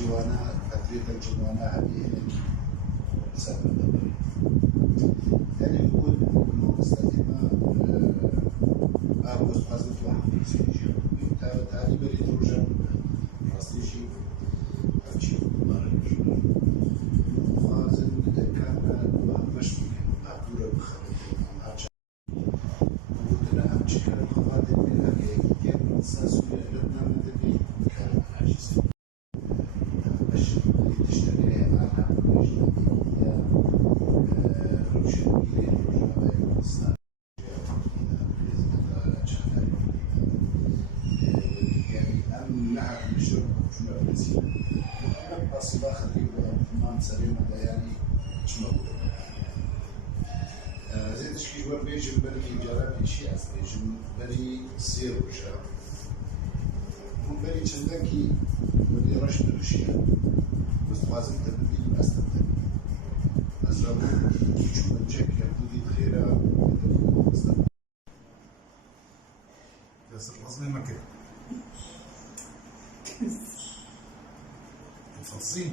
جوانا فترة الجوانا هذه بسبب يعني يقول مستخدمة أبوز قصد واحد يسيجي تعالي بري ترجم راستيجي أفشي مارج مازن كان مش عبدورة بخبرة مارج ودنا أمشي كلام خبرة من أكيد كان ساسو لبنا من ذي كلام عاجز باش تشتري عنها باش روشن إلى روشن نعرف نشرب شنو بنزين بس باخذ ما مسلمة يعني شنو زي تشكيل وربيج بلي جرب شيء أصلي بلي سير وجا بلي شندكي بلي رشد الأشياء بس لازم تبدي أستخدم أزرق شو بنجك يبدي بخيرة بس الأصلي ما كده الفصيل